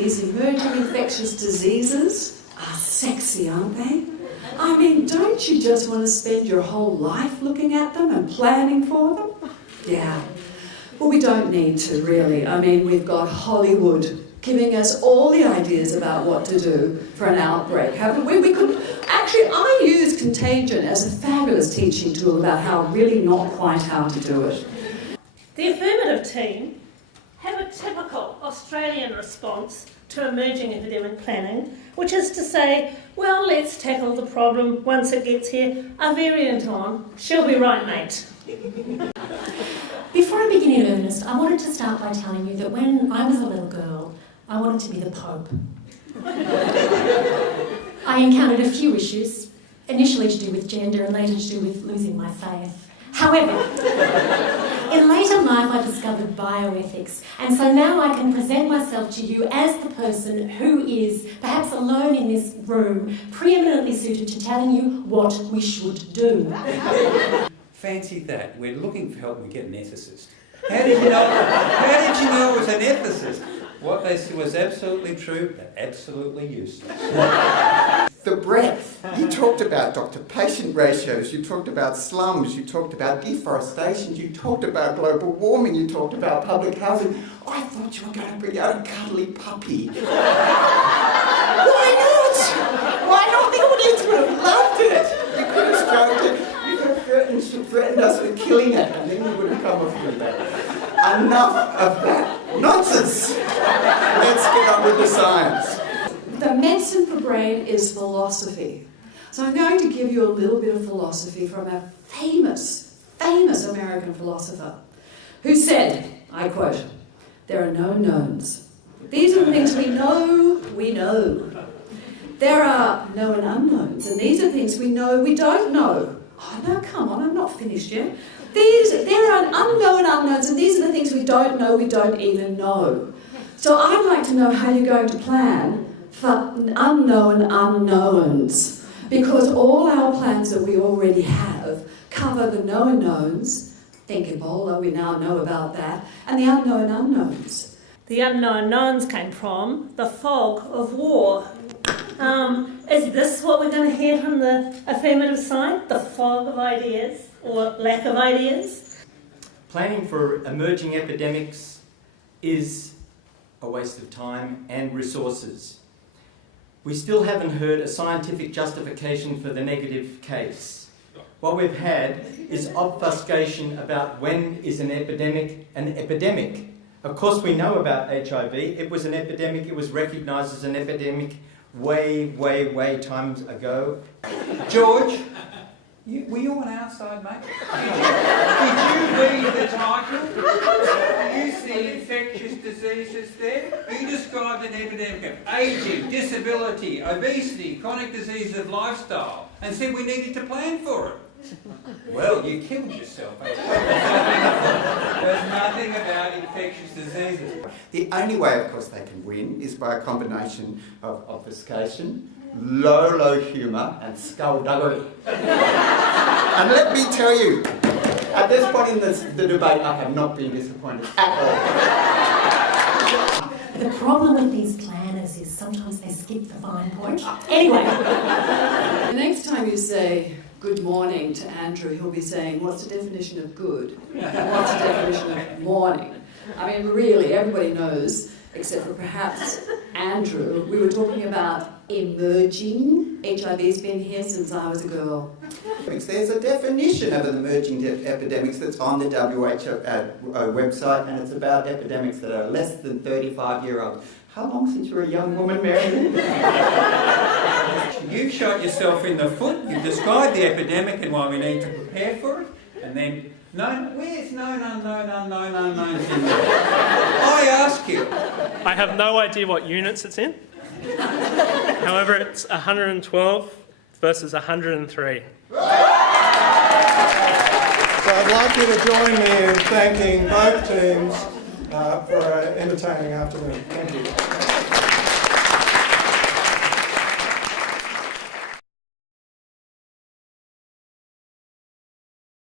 these emerging infectious diseases are sexy, aren't they? I mean, don't you just want to spend your whole life looking at them and planning for them? Yeah. Well, we don't need to, really. I mean, we've got Hollywood giving us all the ideas about what to do for an outbreak, haven't we? Actually, I use contagion as a fabulous teaching tool about how really not quite how to do it. The affirmative team have a typical Australian response to emerging epidemic planning, which is to say, well, let's tackle the problem once it gets here. A variant on, she'll be right, mate. Before I begin in earnest, I wanted to start by telling you that when I was a little girl, I wanted to be the Pope. I encountered a few issues, initially to do with gender and later to do with losing my faith. However, in later life I discovered bioethics, and so now I can present myself to you as the person who is, perhaps alone in this room, preeminently suited to telling you what we should do. Fancy that. We're looking for help and we get an ethicist. How did you know it was an ethicist? What they said was absolutely true, but absolutely useless. The breadth. You talked about doctor-patient ratios, you talked about slums, you talked about deforestation, you talked about global warming, you talked about public housing. I thought you were going to bring out a cuddly puppy. Why not? Why not? The audience would have loved it. You could have stroked it. You could have threatened us with killing it, and then we would have come off with that. Enough of that nonsense. Let's get on with the science. The medicine for brain is philosophy. So I'm going to give you a little bit of philosophy from a famous American philosopher who said, I quote, "There are no knowns. These are the things we know. There are known unknowns, and these are things we know we don't know." Oh, no, come on, I'm not finished yet. There are unknown unknowns, and these are the things we don't know we don't even know. So I'd like to know how you're going to plan for unknown unknowns, because all our plans that we already have cover the known knowns. Think Ebola, we now know about that, and the unknown unknowns. The unknown knowns came from the fog of war. Is this what we're going to hear from the affirmative side? The fog of ideas, or lack of ideas? Planning for emerging epidemics is a waste of time and resources. We still haven't heard a scientific justification for the negative case. What we've had is obfuscation about when is an epidemic an epidemic. Of course we know about HIV, it was an epidemic, it was recognised as an epidemic way times ago. George, were you on our side, mate? Did you read the title? Do you see infectious diseases there? You described an epidemic of ageing, disability, obesity, chronic diseases of lifestyle, and said we needed to plan for it. Well, you killed yourself. There's nothing about infectious diseases. The only way, of course, they can win is by a combination of obfuscation, low humour, and skullduggery. And let me tell you, at this point in the debate, I have not been disappointed at all. The problem with these planners is sometimes they skip the fine point. Anyway. The next time you say good morning to Andrew, he'll be saying, what's the definition of good? And what's the definition of morning? I mean, really, everybody knows, except for perhaps Andrew, we were talking about emerging. HIV's been here since I was a girl. There's a definition of an emerging epidemics that's on the WHO website, and it's about epidemics that are less than 35-year-old. How long since you were a young woman, Mary? You've shot yourself in the foot, you've described the epidemic and why we need to prepare for it, and then, where's known, unknowns in there? I ask you. I have no idea what units it's in. However, it's 112 versus 103. So I'd like you to join me in thanking both teams for an entertaining afternoon. Thank you.